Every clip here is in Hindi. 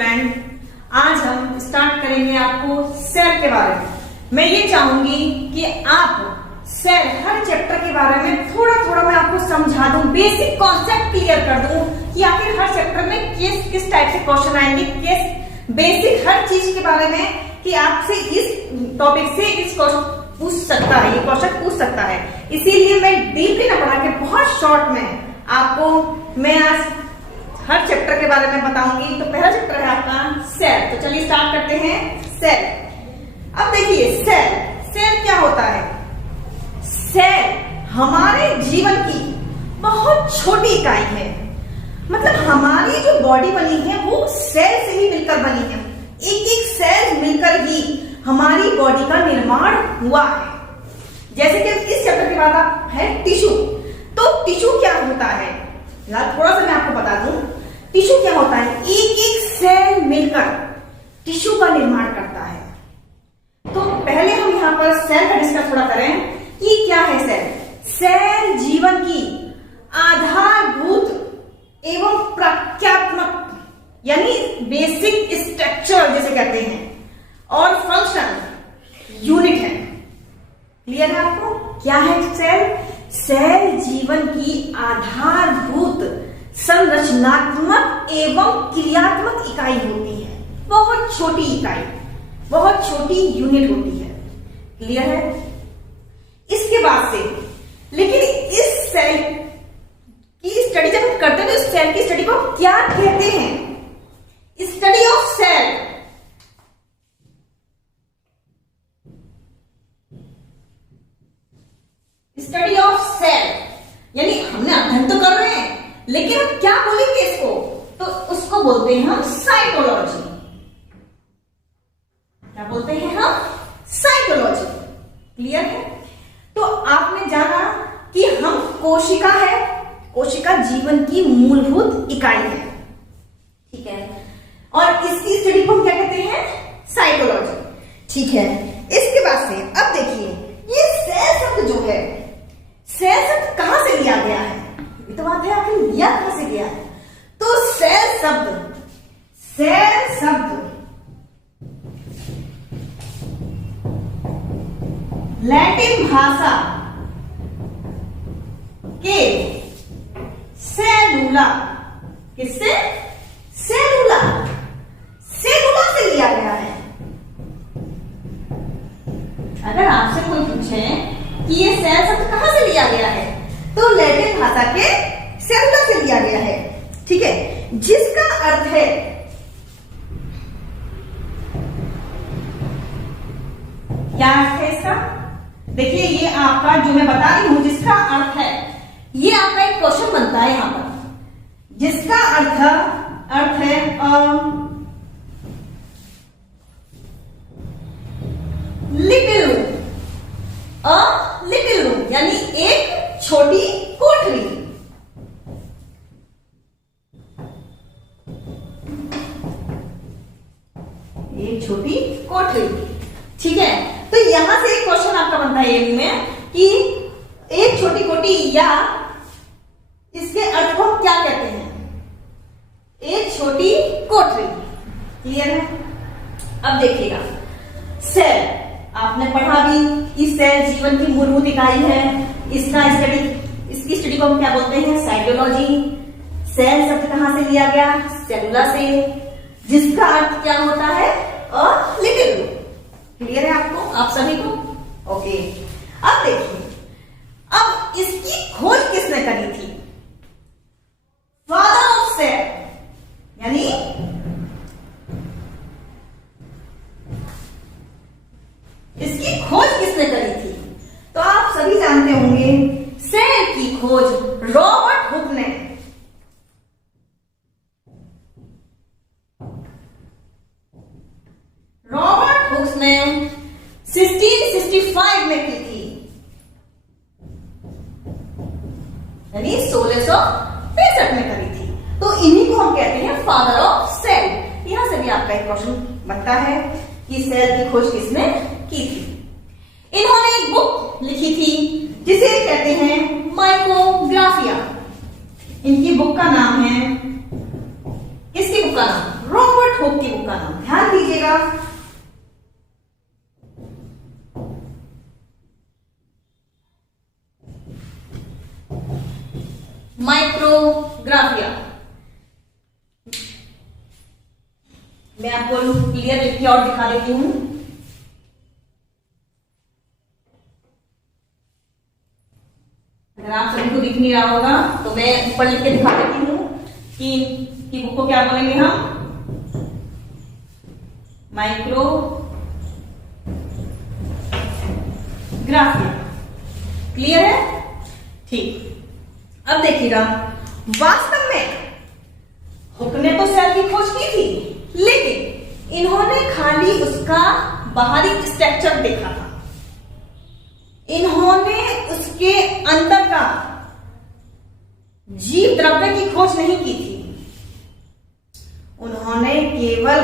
स्टूडेंट, आज हम स्टार्ट करेंगे आपको सेल के बारे में। मैं ये चाहूंगी कि आप सेल हर चैप्टर के बारे में थोड़ा थोड़ा मैं आपको समझा दूं, बेसिक कॉन्सेप्ट क्लियर कर दूं कि आखिर हर चैप्टर में किस टाइप से क्वेश्चन आएंगे, किस बेसिक हर चीज के बारे में कि आपसे इस टॉपिक से इस क्वेश्चन पूछ सकता है, ये क्वेश्चन पूछ सकता है। इसीलिए मैं डीपली ना पढ़ा के बहुत शॉर्ट में आपको मैं आज हर चैप्टर के बारे में बताऊंगी। तो पहला चैप्टर है आपका सेल। तो चलिए स्टार्ट करते हैं सेल। अब देखिए सेल क्या होता है। सेल हमारे जीवन की बहुत छोटी इकाई है। मतलब हमारी जो बॉडी बनी है वो सेल से ही मिलकर बनी है। एक एक सेल मिलकर ही हमारी बॉडी का निर्माण हुआ है। जैसे कि इस चैप्टर के बाद आप है टिश्यू। तो टिश्यू क्या होता है, थोड़ा सा मैं आपको बता दूं। टिश्यू क्या होता है, एक एक सेल मिलकर टिश्यू का निर्माण करता है। तो पहले हम यहाँ पर सेल का डिस्कस थोड़ा करें कि क्या है सेल। सेल जीवन की आधारभूत एवं प्रक्रियात्मक यानी बेसिक स्ट्रक्चर जिसे कहते हैं और फंक्शन यूनिट है। क्लियर है आपको क्या है सेल? सेल जीवन की आधारभूत संरचनात्मक एवं क्रियात्मक इकाई होती है। बहुत छोटी इकाई, बहुत छोटी यूनिट होती है। क्लियर है? इसके बाद से लेकिन इस सेल की स्टडी जब हम करते हैं तो इस सेल की स्टडी को क्या कहते हैं? Study of cell. Study of cell यानी हमने अध्ययन तो कर रहे हैं लेकिन हम क्या बोलेंगे इसको? तो उसको बोलते हैं हम साइटोलॉजी। क्या बोलते हैं हम? साइटोलॉजी। क्लियर है? तो आपने जाना कि हम कोशिका है, कोशिका जीवन की मूलभूत इकाई है। ठीक है, और इसकी स्टडी को हम क्या कहते हैं? साइटोलॉजी। ठीक है, इसके बाद से अब देखिए ये सेल शब्द जो है, सेल शब्द कहां से लिया गया है? ये तो बात है, आखिर लिया कहां से गया है? तो सेल शब्द लैटिन भाषा के सेलुला, किससे? सेलुला से लिया गया है। अगर आपसे कोई पूछे कि ये सेल शब्द कहां से लिया गया है तो लैटिन भाषा के सेलुला से लिया गया है। ठीक है, जिसका अर्थ है क्या अर्थ है इसका? देखिए ये आपका जो मैं बता रही हूं जिसका अर्थ है, ये आपका एक क्वेश्चन बनता है यहां पर। जिसका अर्थ है लिटिल रूम यानी एक छोटी कोठरी। एक छोटी कोठरी। ठीक है, तो यहां से एक क्वेश्चन आपका बनता है ये में कि एक छोटी कोठी या इसके अर्थ को हम क्या कहते हैं? एक छोटी कोठरी। क्लियर है? अब देखिएगा सेल आपने पढ़ा भी कि सेल जीवन की मूलभूत इकाई है। इसकी स्टडी को हम क्या बोलते हैं? साइटोलॉजी। सेल शब्द कहां से लिया गया? सेलुला से। जिसका अर्थ क्या होता है? Little room. क्लियर है आपको, आप सभी को? ओके, अब देखिए अब इसकी खोज किसने करी थी? फादर ऑफ सेल यानी इसकी खोज किसने करी थी? तो आप सभी जानते होंगे सेल की खोज रॉबर्ट हुक ने। रॉबर्ट हुक ने 1665 में की थी, यानी 1665 में करी थी। तो इन्हीं को हम कहते हैं फादर ऑफ सेल। यहां से भी आपका एक क्वेश्चन बनता है कि सेल की खोज किसने की थी? इन्होंने एक बुक लिखी थी जिसे कहते हैं माइक्रोग्राफिया। इनकी बुक का नाम है, किसकी बुक का नाम? रॉबर्ट रॉबर्ट हुक की बुक का नाम, ध्यान दीजिएगा। माइक्रोग्राफिया, मैं आपको क्लियर लिख के और दिखा देती हूं। अगर आप सभी को दिख नहीं रहा होगा तो मैं ऊपर लिख के दिखा देती हूँ कि बुक को क्या बोलेंगे हम, माइक्रोग्राफिया। क्लियर है? ठीक। अब देखिएगा, वास्तव में हुक ने तो सेल की खोज की थी, लेकिन इन्होंने खाली उसका बाहरी स्ट्रक्चर देखा था, इन्होंने उसके अंदर का जीव द्रव्य की खोज नहीं की थी। उन्होंने केवल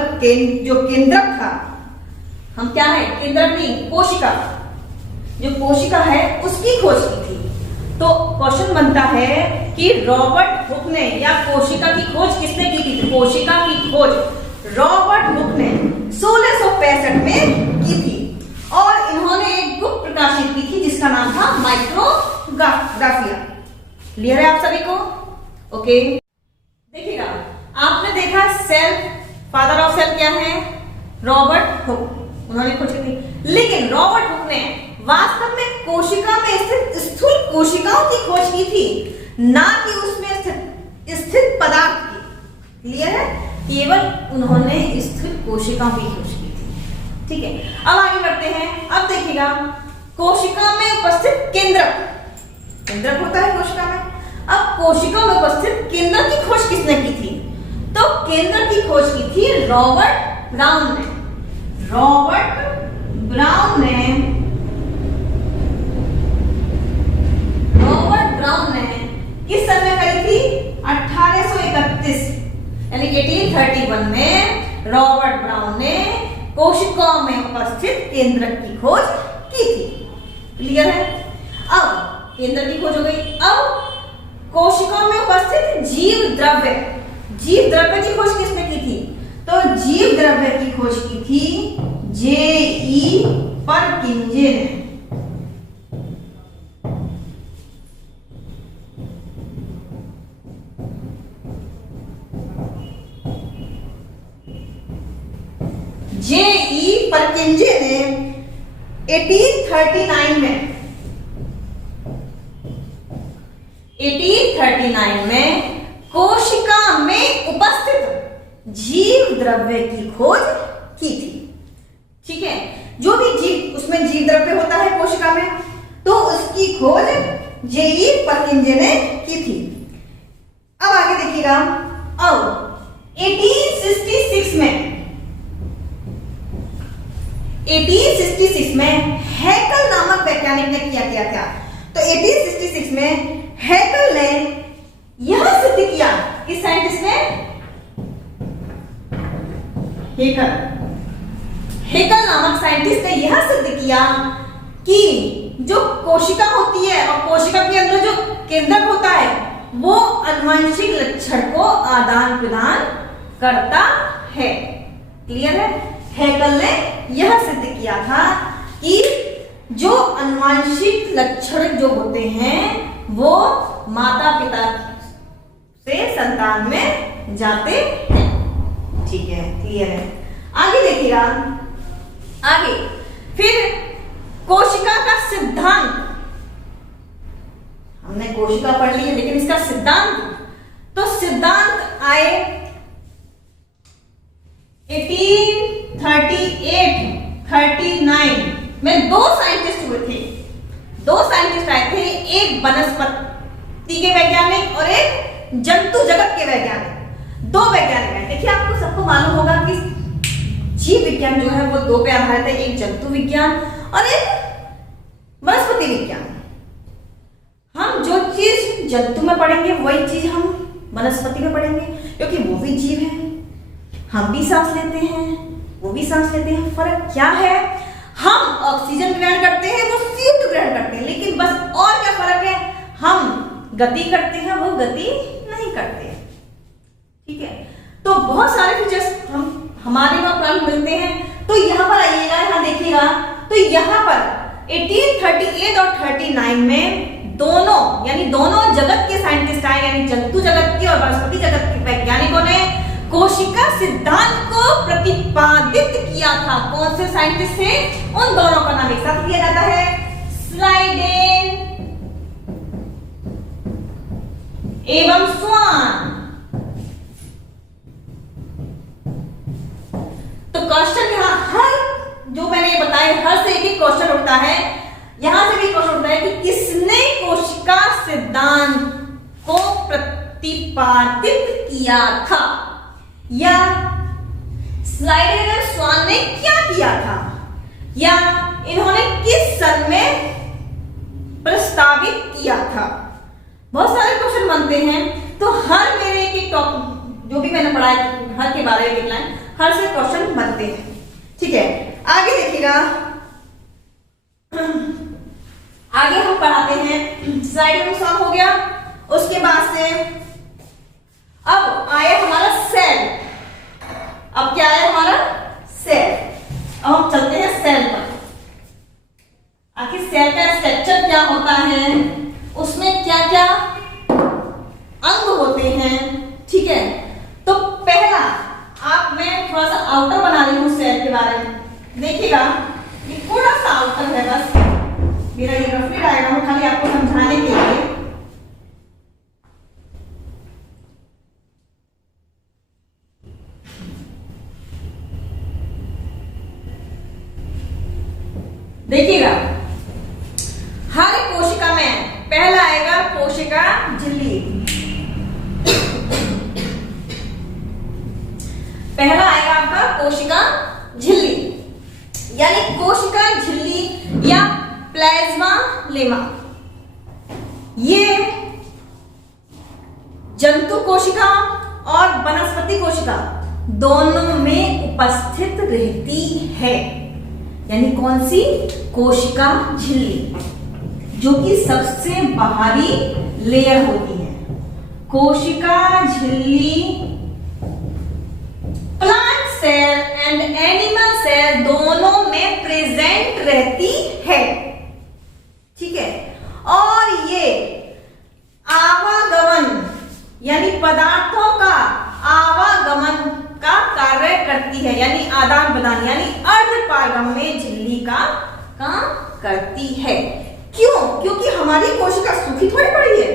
जो केंद्रक था, हम क्या है, केंद्रक नहीं, कोशिका, जो कोशिका है उसकी खोज की थी। तो क्वेश्चन बनता है कि रॉबर्ट हुक ने या कोशिका की खोज किसने की थी? कोशिका की खोज रॉबर्ट हुक ने 1665 में की थी और इन्होंने एक बुक प्रकाशित की थी जिसका नाम था माइक्रोग्राफिया। क्लियर है आप सभी को? ओके, देखिएगा, आपने देखा सेल, फादर ऑफ सेल क्या है? रॉबर्ट हुक, उन्होंने खोज की थी। लेकिन रॉबर्ट हुक ने वास्तव में कोशिका में स्थित स्थूल कोशिकाओं की खोज की थी, ना कि उसमें स्थित पदार्थ की। क्लियर है? केवल उन्होंने स्थूल कोशिकाओं की खोज की थी। ठीक है, अब आगे बढ़ते हैं। अब देखिएगा, कोशिका में उपस्थित केंद्रक, केंद्रक होता है कोशिका में। अब कोशिका में उपस्थित केंद्रक की खोज किसने की थी? तो केंद्रक की खोज की थी रॉबर्ट ब्राउन ने। रॉबर्ट ब्राउन ने किस समय करी थी? 1831 यानी 1831 में रॉबर्ट ब्राउन ने कोशिकाओं में उपस्थित केंद्रक की खोज की थी। क्लियर है? अब केंद्रक की खोज हो गई। अब कोशिकाओं में उपस्थित जीव द्रव्य, जीव द्रव्य की खोज किसने की थी? तो जीव द्रव्य की खोज की थी J.E. परकिंजे ने। J.E. परकिंजे ने 1839 में कोशिका में उपस्थित जीव द्रव्य की खोज की थी। ठीक है, जो भी जीव, उसमें जीव द्रव्य होता है कोशिका में, तो उसकी खोज J.E. परकिंजे ने की थी। अब आगे देखिएगा, अब 1866 में हैकल नामक वैज्ञानिक ने क्या किया था? तो 1866 में हैकल ने यह सिद्ध किया कि साइंटिस्ट ने हैकल नामक साइंटिस्ट ने यह सिद्ध किया कि जो कोशिका होती है और कोशिका के अंदर जो केंद्रक होता है वो आनुवंशिक लक्षण को आदान प्रदान करता है। क्लियर है? हैकल ने यह सिद्ध किया था कि जो आनुवंशिक लक्षण जो होते हैं वो माता पिता से संतान में जाते हैं। ठीक है, क्लियर है? आगे देखिएगा, आगे फिर कोशिका का सिद्धांत, हमने कोशिका पढ़ ली है लेकिन इसका सिद्धांत, तो सिद्धांत आए 1838-39 में। दो साइंटिस्ट हुए थे, दो साइंटिस्ट आए थे, एक वनस्पति के वैज्ञानिक और एक जंतु जगत के वैज्ञानिक। दो वैज्ञानिक हैं। देखिए, आपको सबको मालूम होगा कि जीव विज्ञान जो है वो दो पे आधारित है, एक जंतु विज्ञान और एक वनस्पति विज्ञान। हम जो चीज जंतु में पढ़ेंगे वही चीज हम वनस्पति में पढ़ेंगे, क्योंकि वो भी जीव है, हम भी सांस लेते हैं, वो भी सांस लेते हैं। फर्क क्या है? हम ऑक्सीजन ग्रहण करते हैं, वो CO2 ग्रहण करते हैं, लेकिन बस और क्या फर्क है? हम गति करते हैं, वो गति नहीं करते। ठीक है, तो बहुत सारे फीचर्स हम हमारे वहां प्लांट मिलते हैं। तो यहाँ पर आइएगा, यहाँ देखिएगा, तो यहाँ पर 1838 और 39 में दोनों यानी दोनों जगत के साइंटिस्ट आए, यानी जंतु जगत के और वनस्पति जगत के वैज्ञानिकों ने कोशिका सिद्धांत को प्रतिपादित किया था। कौन से साइंटिस्ट थे? उन दोनों का नाम एक साथ लिया जाता है, स्लाइडेन एवं स्वान। तो क्वेश्चन यहाँ हर जो मैंने बताया हर से एक क्वेश्चन उठता है, यहां से भी क्वेश्चन उठता है कि किसने कोशिका सिद्धांत को प्रतिपादित किया था, या स्लाइडेन और स्वान ने क्या किया था, या इन्होंने किस सन में प्रस्तावित किया था। बहुत सारे क्वेश्चन बनते हैं। तो हर मेरे एक टॉपिक जो भी मैंने पढ़ा है हर के बारे में लिखना है, हर से क्वेश्चन बनते हैं। ठीक है, आगे देखिएगा, आगे हम पढ़ाते हैं स्लाइडेन और स्वान हो गया। उसके बाद से अब आया हमारा सेल। अब क्या आया हमारा? सेल। अब हम चलते हैं सेल पर। आखिर सेल का स्ट्रक्चर क्या होता है, उसमें क्या क्या अंग होते हैं। ठीक है, तो पहला मैं थोड़ा सा आउटर बना रही हूं सेल के बारे में। देखिएगा, ये थोड़ा सा आउटर है, बस मेरा ये रफली डायग्राम खाली आपको समझाने के लिए। देखिएगा, हर कोशिका में पहला आएगा कोशिका झिल्ली। पहला आएगा आपका कोशिका झिल्ली, यानी कोशिका झिल्ली या प्लाज्मा लेमा। ये जंतु कोशिका और वनस्पति कोशिका दोनों में उपस्थित रहती है। यानी कौन सी? कोशिका झिल्ली, जो कि सबसे बाहरी लेयर होती है। कोशिका झिल्ली plant cell and animal cell दोनों में प्रेजेंट रहती है। ठीक है, और ये आवागमन यानी पदार्थों का आवागमन का कार्य करती है, यानी आदान प्रदान यानी अर्धपारगम्य झिल्ली का काम करती है। क्यों? क्योंकि हमारी कोशिका सूखी थोड़ी पड़ी है।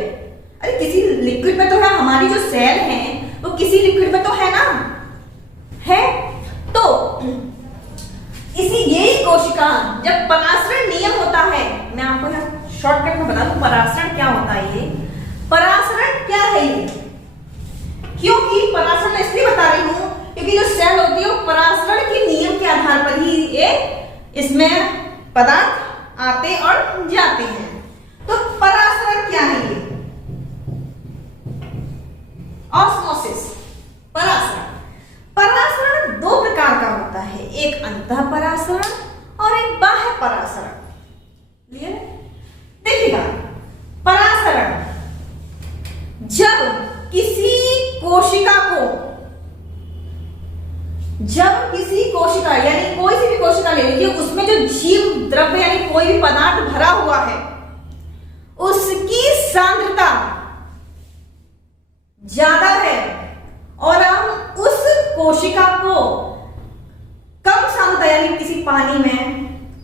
अरे किसी लिक्विड में तो है, हमारी जो सेल है वो किसी लिक्विड में तो है ना, है। तो इसी यही कोशिका जब परासरण नियम होता है, मैं आपको यहाँ शॉर्टकट में बता दूं परासरण क्या होता है। ये परासरण क्या है ये? क्योंकि परासरण इसलिए बता रही हूं क्योंकि जो सेल होती है वो परासरण के नियम के आधार पर ही इसमें पदार्थ आते और जाते हैं। तो परासरण क्या है ये? ऑस्मोसिस। परासरण परासरण दो प्रकार का होता है, एक अंतः परासरण और एक बाह्य परासरण। क्लियर? देखिएगा, परासरण जब किसी कोशिका यानी कोई सी भी कोशिका ले लीजिए, उसमें जो जीव द्रव्य यानी कोई भी पदार्थ भरा हुआ है उसकी सांद्रता ज्यादा है और हम उस कोशिका को कम सांद्रता यानी किसी पानी में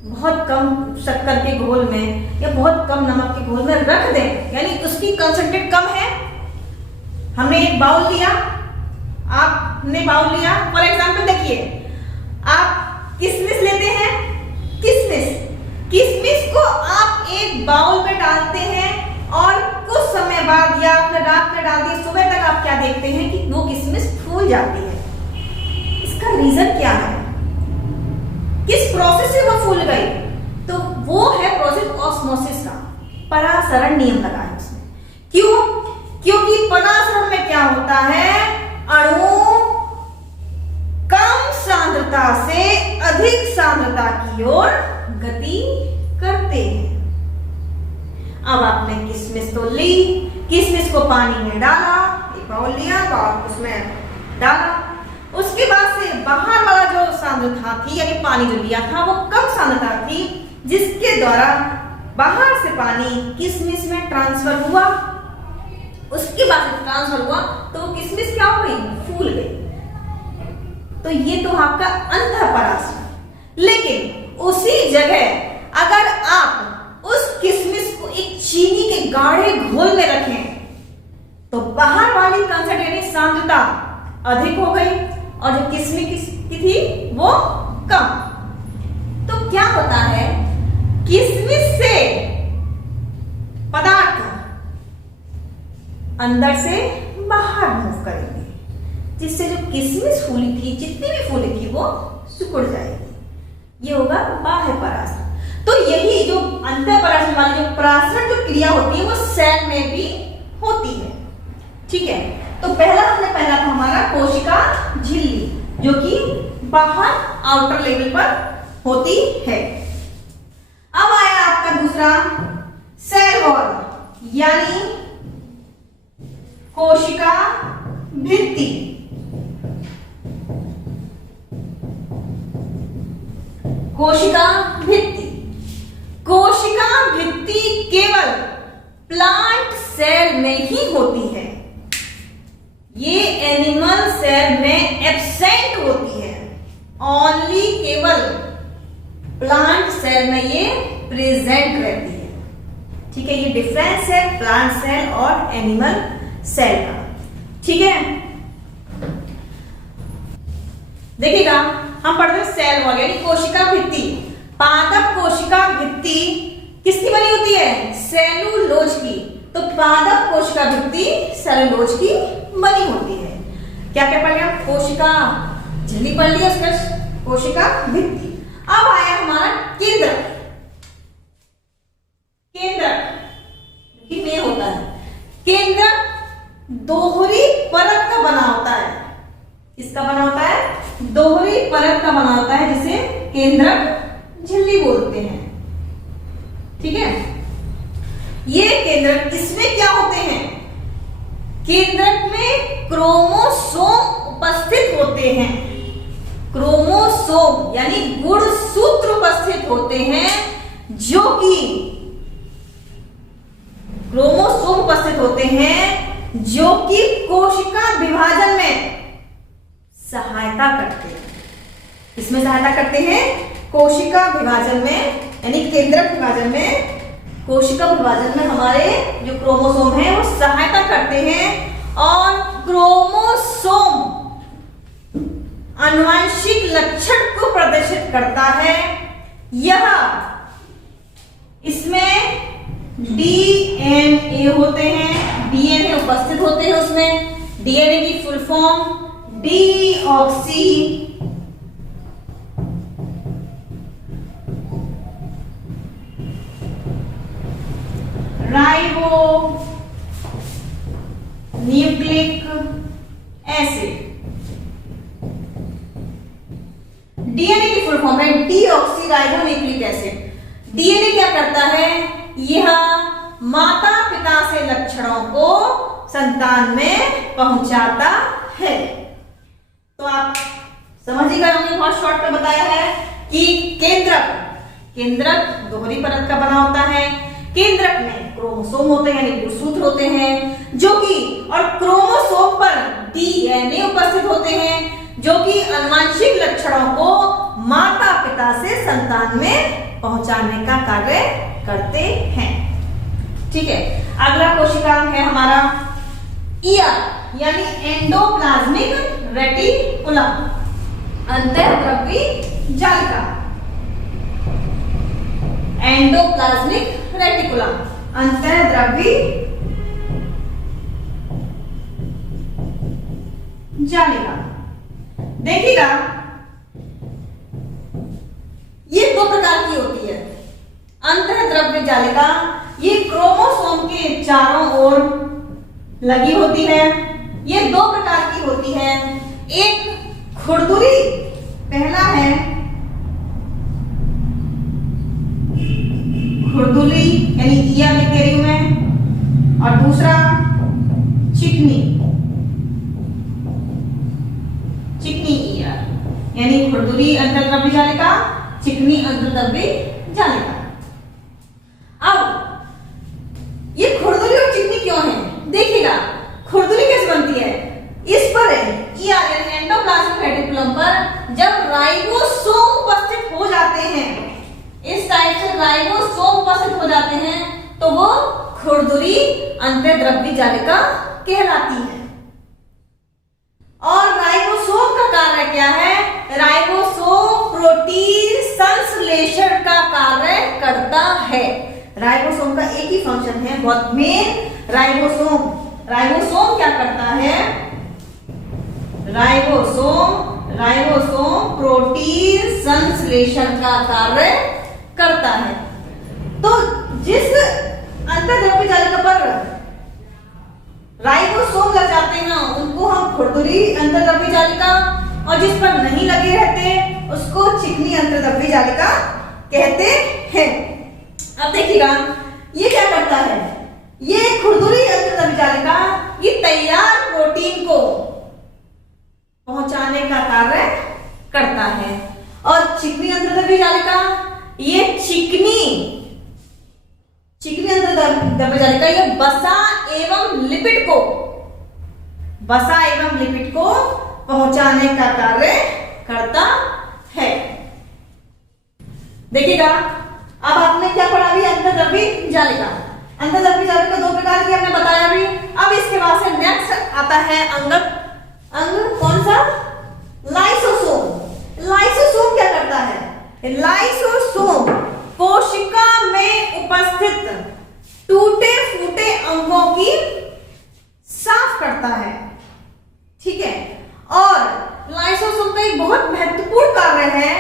बहुत कम शक्कर के घोल में या बहुत कम नमक के घोल में रख दें, यानी उसकी कंसंट्रेट कम है। हमने एक बाउल लिया, आपने बाउल लिया, फॉर एग्जाम्पल देखिए, आप किशमिश लेते हैं, किशमिश को आप एक बाउल में डालते हैं और कुछ समय बाद या आपने रात में डाल दी, सुबह तक आप क्या देखते हैं कि वो किशमिश फूल जाती है। इसका रीजन क्या है? किस प्रोसेस से वो फूल गई? तो वो है प्रोसेस ऑस्मोसिस का, परासरण नियम लगा है उसमें। क्यों? क्योंकि परासरण में क्या होता है, अणु कम सांद्रता से अधिक सांद्रता की ओर गति करते हैं। अब आपने किशमिश तो ली, किशमिश को पानी में डाला, एक बाउल लिया, बाउल उसमें डाला, उसके बाद से बाहर वाला जो सांद्रता थी यानी पानी जो लिया था वो कम सांद्रता थी, जिसके द्वारा बाहर से पानी किशमिश में ट्रांसफर हुआ। उसके बाद जब ट्रांसफर हुआ तो वो किशमिश क्या हो गई, फूल गई। तो ये तो आपका अंतःपराशर। लेकिन उसी जगह अगर आप उस किशमिश को एक चीनी के गाढ़े घोल में रखें तो बाहर वाली कंसंट्रेटेड सांद्रता अधिक हो गई और जो किशमिश की थी वो कम। तो क्या होता है, किशमिश से पदार्थ अंदर से बाहर मूव करेंगे, जिससे जो किशमिश फूली थी, जितनी भी फूली थी, वो सिकुड़ जाएगी। ये होगा बाह्य पराशर। तो यही जो अंतःपराशर वाली जो पराशर जो क्रिया होती है वो सेल में भी होती है। ठीक है, तो पहला हमने पहला था हमारा कोशिका झिल्ली, जो कि बाहर आउटर लेवल पर होती है। अब आया आपका दूसरा सेल वॉल यानी कोशिका भित्ति। कोशिका भित्ति, कोशिका भित्ति केवल प्लांट सेल में ही होती है। ये एनिमल सेल में एब्सेंट होती है। ओनली केवल प्लांट सेल में ये प्रेजेंट रहती है। ठीक है, ये डिफरेंस है प्लांट सेल और एनिमल सेल का। ठीक है, देखिएगा हम पढ़ते हैं सेल वॉल यानी कोशिका भित्ति। पादप कोशिका भित्ति किसकी बनी होती है, सेलुलोज की। तो पादप कोशिका भित्ति सेलुलोज की बनी होती है। क्या क्या पढ़ लिया, कोशिका झिल्ली पढ़ लिया, उसका कोशिका भित्ति। अब आया हमारा केंद्रक। केंद्रक में होता है, केंद्रक दोहरी परत का बना होता है। किसका बना होता है, दोहरी परत का बना होता है, जिसे केंद्रक झिल्ली बोलते हैं। ठीक है, ये केंद्रक इसमें क्या होते हैं, केंद्रक में क्रोमोसोम उपस्थित होते हैं। क्रोमोसोम यानी गुणसूत्र उपस्थित होते हैं, जो कि क्रोमोसोम उपस्थित होते हैं जो कि कोशिका विभाजन में सहायता करते हैं। इसमें सहायता करते हैं कोशिका विभाजन में, यानी केंद्रक विभाजन में, कोशिका विभाजन में हमारे जो क्रोमोसोम है वो सहायता करते हैं। और क्रोमोसोम आनुवंशिक लक्षण को प्रदर्शित करता है। यह इसमें डीएनए होते हैं, डीएनए उपस्थित होते हैं उसमें। डीएनए की full form deoxy ribo nucleic acid. DNA की फुल फॉर्म है deoxy ribo nucleic acid. DNA क्या करता है, यह माता पिता से लक्षणों को संतान में पहुंचाता है। तो आप समझ ही गए होंगे, बहुत शॉर्ट में बताया है कि केंद्रक, केंद्रक दोहरी परत का बना होता है। केंद्रक में क्रोमोसोम होते हैं यानी गुणसूत्र होते हैं, जो कि और क्रोमोसोम पर डीएनए उपस्थित होते हैं, जो कि आनुवंशिक लक्षणों को माता पिता से संतान में पहुंचाने का कार्य करते हैं। ठीक है, अगला कोशिका है हमारा ईआर यानी एंडोप्लाज्मिक रेटिकुलम, अंतःद्रव्यी जालिका। एंडोप्लाज्मिक रेटिकुलम, अंतःद्रव्यी जालिका। देखिएगा ये दो प्रकार की होती है अंतःद्रव्य जालिका। ये क्रोमोसोम के चारों ओर लगी होती है। ये दो प्रकार की होती है, एक खुरदुरी, पहला है खुरदुरी यानी ईयर लिख दे रही हूं मैं, और दूसरा चिकनी, चिकनी खुरदुरी अंतर्द्रव्य जालिका, चिकनी अंतर्द्रव्य जालिका। अब ये खुरदुरी और चिकनी क्यों है? देखिएगा खुरदुरी कैसे बनती है, इस पर ER यानी एंडोप्लाज्मिक रेटिकुलम पर जब राइबोसोम उपस्थित हो जाते हैं, इस टाइप से राइबोसोम उपस्थित हो जाते हैं, तो वो खुरदुरी अंतर्द्रव्य जालिका कहलाती है। और राइबोसोम का कार्य क्या है? राइबोसोम प्रोटीन संश्लेषण का कार्य करता है। राइबोसोम का एक ही फंक्शन है, बहुत मेन। राइबोसोम क्या करता है? राइबोसोम प्रोटीन संश्लेषण का कार्य करता है। तो जिस अंतर्द्रव्य जालिका पर राइबोसोम लग जाते हैं उनको हम खुरदुरी अंतर्द्रव्य जालिका, और जिस पर नहीं लगे रहते उसको चिकनी अंतर्द्रव्य जालिका कहते हैं। अब देखिएगा ये क्या करता है, ये खुरदुरी अंतर्द्रव्य जालिका ये तैयार प्रोटीन को पहुंचाने का कार्य करता है, और चिकनी अंतर्द्रव्य जालिका ये चिकनी अंतर्द्रव्य जालिका ये वसा एवं लिपिड को पहुंचाने का कार्य करता है। देखिएगा अब आपने क्या पढ़ा अभी? अंतर्द्रव्य जालिका। अंतर्द्रव्य जालिका दो प्रकार की हमने बताया अभी। अब इसके बाद से नेक्स्ट आता है अंग कौन सा? लाइसोसोम। लाइसोसोम क्या करता है? लाइसोसोम कोशिका में उपस्थित टूटे फूटे अंगों की साफ करता है, ठीक है। और लाइसोसोम का एक बहुत महत्वपूर्ण कार्य है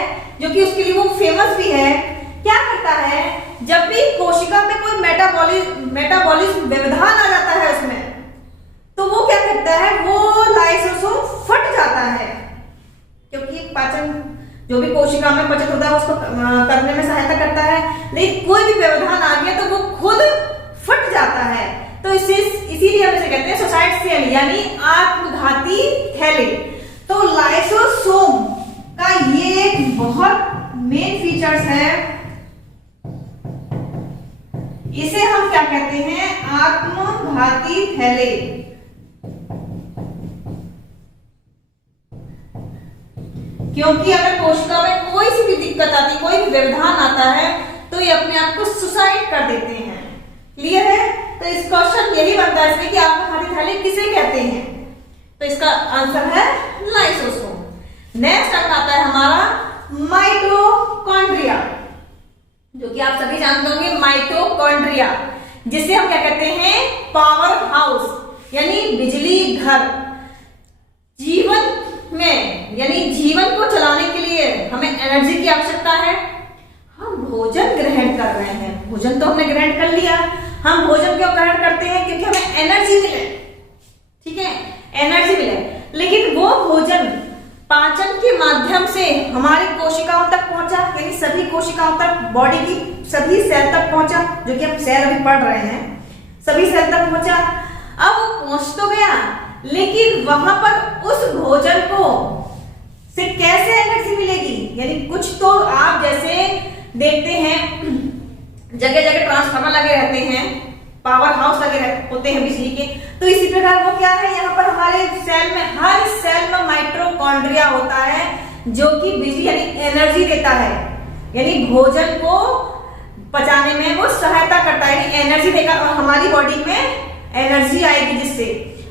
जो कि उसके लिए वो फेमस भी है। क्या करता है? जब भी कोशिका में कोई मेटाबॉलिज्म व्यवधान आ जाता है उसमें, तो वो क्या करता है? वो लाइसोसोम फट जाता है, क्योंकि पाचन जो भी कोशिका में पचन होता है उसको करने में सहायता करता है, लेकिन कोई भी व्यवधान आ गया तो वो खुद फट जाता है। तो इसीलिए हम इसे कहते हैं सुसाइड सेल यानी आत्मघाती थैले। तो लाइसोसोम का ये एक बहुत मेन फीचर्स है, इसे हम क्या कहते हैं? आत्मघाती थैले। क्योंकि अगर कोशिका में कोई सी भी दिक्कत आती, कोई भी व्यवधान आता है, तो ये अपने आप को सुसाइड कर देते हैं। क्लियर है? तो इस क्वेश्चन यही बनता है इसमें कि आत्मघाती थैले किसे कहते हैं? तो इसका आंसर है लाइसोसोम। नेक्स्ट आता है हमारा माइटोकॉन्ड्रिया, जो कि आप सभी जानते होंगे। माइटोकॉन्ड्रिया जिसे हम क्या कहते हैं? पावर हाउस यानी बिजली घर। जीवन में यानी जीवन को चलाने के लिए हमें एनर्जी की आवश्यकता है। हम भोजन ग्रहण कर रहे हैं, भोजन तो हमने ग्रहण कर लिया। हम भोजन क्यों ग्रहण करते हैं? क्योंकि हमें एनर्जी मिले, ठीक है, एनर्जी मिले। लेकिन वो भोजन पाचन के माध्यम से हमारी कोशिकाओं तक पहुंचा, यानी सभी कोशिकाओं तक, बॉडी की सभी सेल तक पहुंचा, जो कि हम सेल अभी पढ़ रहे हैं, सभी सेल तक पहुंचा। अब वो पहुंच तो गया, लेकिन वहां पर उस भोजन को से कैसे एनर्जी मिलेगी? यानी कुछ तो आप जैसे देखते हैं जगह जगह ट्रांसफार्मर लगे रहते हैं, पावर हाउस लगे होते हैं बिजली के, तो इसी प्रकार वो क्या है, यहाँ पर हमारे सेल में, हर सेल में माइटोकॉन्ड्रिया होता है जो कि बिजली यानी एनर्जी देता है, यानी भोजन को पचाने में वो सहायता करता है, यानी एनर्जी देगा और हमारी बॉडी में एनर्जी आएगी जिससे।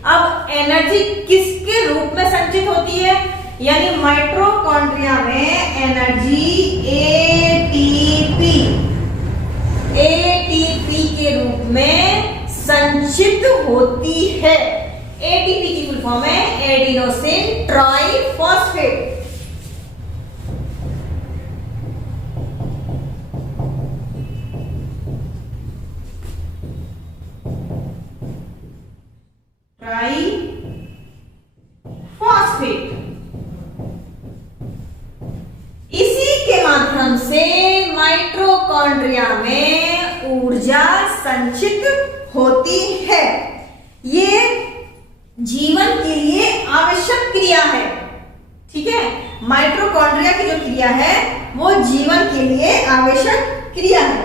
अब एनर्जी किसके रूप में संचित होती है? यानी माइटोकॉन्ड्रिया में एनर्जी एटीपी के रूप में संचित होती है। एटीपी की फुल फॉर्म है एडिनोसिन ट्राइफॉस्फेट। ट्राइफॉस्फेट, इसी के माध्यम से माइटोकॉन्ड्रिया में ऊर्जा संचित होती है। ये जीवन के लिए आवश्यक क्रिया है, ठीक है। माइटोकॉन्ड्रिया की जो क्रिया है वो जीवन के लिए आवश्यक क्रिया है।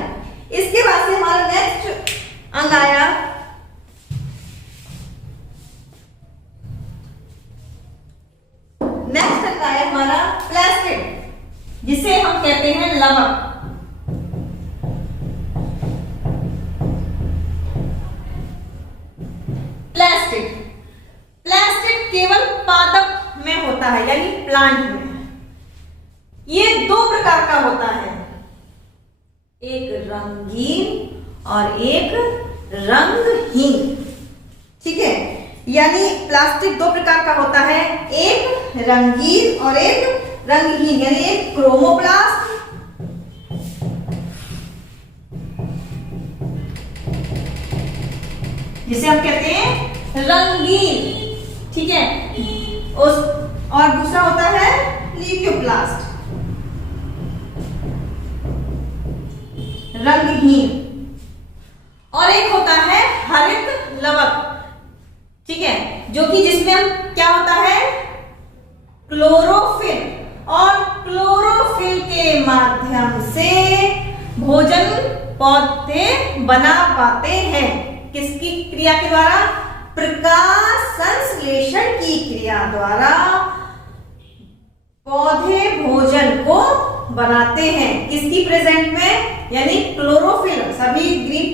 इसके बाद से हमारा नेक्स्ट अंग आया हमारा प्लास्टिड, जिसे हम कहते हैं लवक। प्लास्टिड केवल पादप में होता है यानी प्लांट में। ये दो प्रकार का होता है, एक रंगीन और एक रंगहीन। ठीक है, यानी प्लास्टिक दो प्रकार का होता है, एक रंगीन और एक रंगहीन, यानी एक क्रोमोप्लास्ट जिसे हम कहते हैं रंगीन। ठीक है, और दूसरा होता है ल्यूकोप्लास्ट, रंगहीन, और एक होता है हरित लवक। ठीक है, जो कि जिसमें हम क्या होता है क्लोरोफिल, और क्लोरोफिल के माध्यम से भोजन पौधे बना पाते हैं। किसकी क्रिया के द्वारा? प्रकाश संश्लेषण की क्रिया द्वारा पौधे भोजन को बनाते हैं। किसकी प्रेजेंट में? यानी क्लोरोफिल। सभी ग्रीन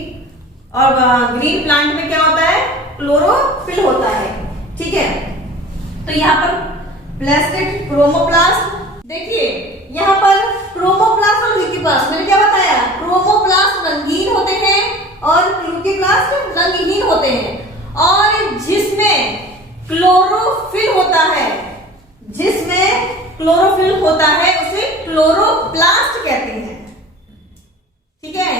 प्लांट में क्या होता है? क्लोरोफिल होता है। ठीक है, तो यहाँ पर प्लास्टिड, क्रोमोप्लास्ट, देखिए यहाँ पर क्रोमोप्लास्ट और ल्यूकोप्लास्ट मैंने क्या बताया? क्रोमोप्लास्ट रंगीन होते हैं और ल्यूकोप्लास्ट रंगहीन होते हैं, और जिसमें क्लोरोफिल होता है, उसे क्लोरोप्लास्ट कहते हैं। ठीक है,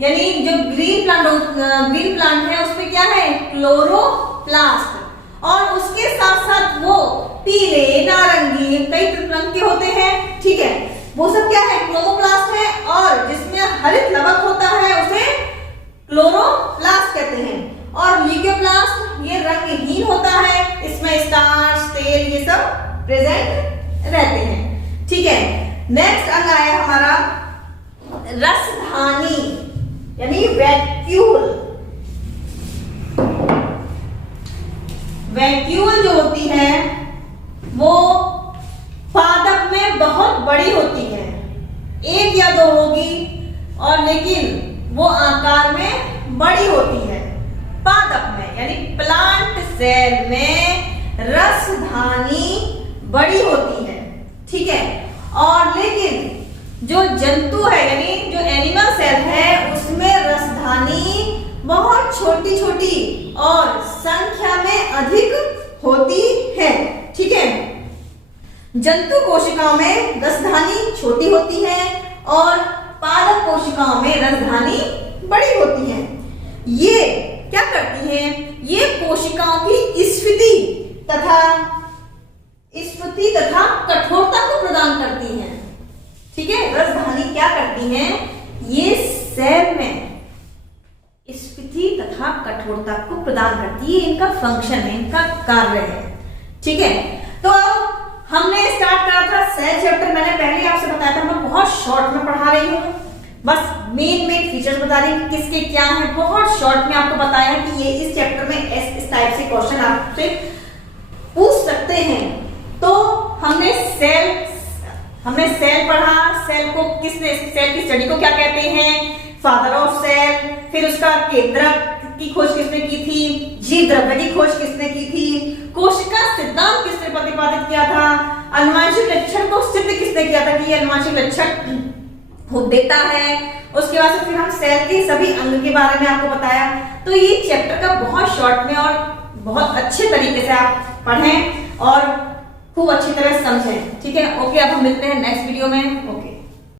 यानी जो ग्रीन प्लांट है उसमें क्या है? क्लोरोप्लास्ट, और उसके साथ साथ वो पीले, नारंगी, कई रंग के होते हैं। ठीक है, वो सब क्या है? क्लोरोप्लास्ट है, और जिसमें हरित लवक होता है उसे क्लोरोप्लास्ट कहते हैं। और ल्यूकोप्लास्ट ये रंगहीन होता है, इसमें स्टार्च, तेल ये सब प्रेजेंट रहते हैं। ठीक है, नेक्स्ट अंग आया हमारा रसधानी यानी वैक्यूल। वैक्यूल जो होती है वो पादप में बहुत बड़ी होती है, एक या दो होगी, और लेकिन वो आकार में बड़ी होती है। पादप में यानी प्लांट सेल में रसधानी बड़ी होती है। ठीक है, और लेकिन जो जंतु है यानी जो एनिमल सेल है उसमें रसधानी बहुत छोटी छोटी और संख्या में अधिक होती है। ठीक है, जंतु कोशिकाओं में रसधानी छोटी होती है और पादप कोशिकाओं में रसधानी बड़ी होती है। ये क्या करती है? ये कोशिकाओं की स्फीति तथा कठोरता को प्रदान करती है। ठीक है, रसधानी क्या करती है? ये सेल में स्फीति तथा कठोरता को प्रदान करती है, इनका फंक्शन है, इनका कार्य है। ठीक है, तो अब हमने स्टार्ट करा था सेल चैप्टर। मैंने पहले आपसे बताया था, मैं बहुत शॉर्ट में पढ़ा रही हूँ, बस मेन फीचर्स बता रही हूँ किसके क्या है। बहुत शॉर्ट में आपको बताया कि ये इस चैप्टर में इस टाइप से क्वेश्चन आपसे पूछ सकते हैं। तो हमने सेल पढ़ा, सेल की स्टडी को क्या कहते हैं? Father of cell. फिर उसका केंद्रक की खोज किसने की थी? जीव द्रव्य की खोज किसने की थी? कोशिका सिद्धांत किसने प्रतिपादित किया था? अनुवांशिक लक्षण को सिद्ध किसने किया था कि ये अनुवांशिक लक्षण देता है? उसके बाद से फिर हम सेल के सभी अंग के बारे में आपको बताया। तो ये चैप्टर का बहुत शॉर्ट में और बहुत अच्छे तरीके से आप पढ़ें और खूब अच्छी तरह समझें। ठीक है, ओके, अब हम मिलते हैं नेक्स्ट वीडियो में। ओके।